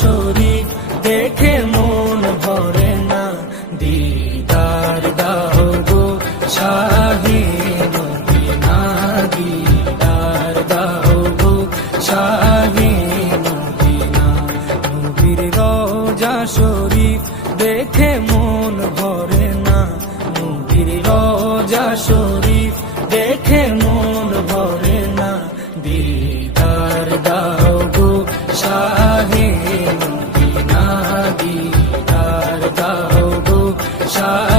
শরীফ দেখে মন ভরে না, দিদার দাও গো শাহে মদিনা, দিদার দাও গো শাহে মদিনা। নবীর রওজা শরীফ দেখে মন ভরে না, নবীর রওজা শরীফ দেখে মন ভরে না, দিদার দাও গো শাহে মদিনা, দিদার দাও গো শাহে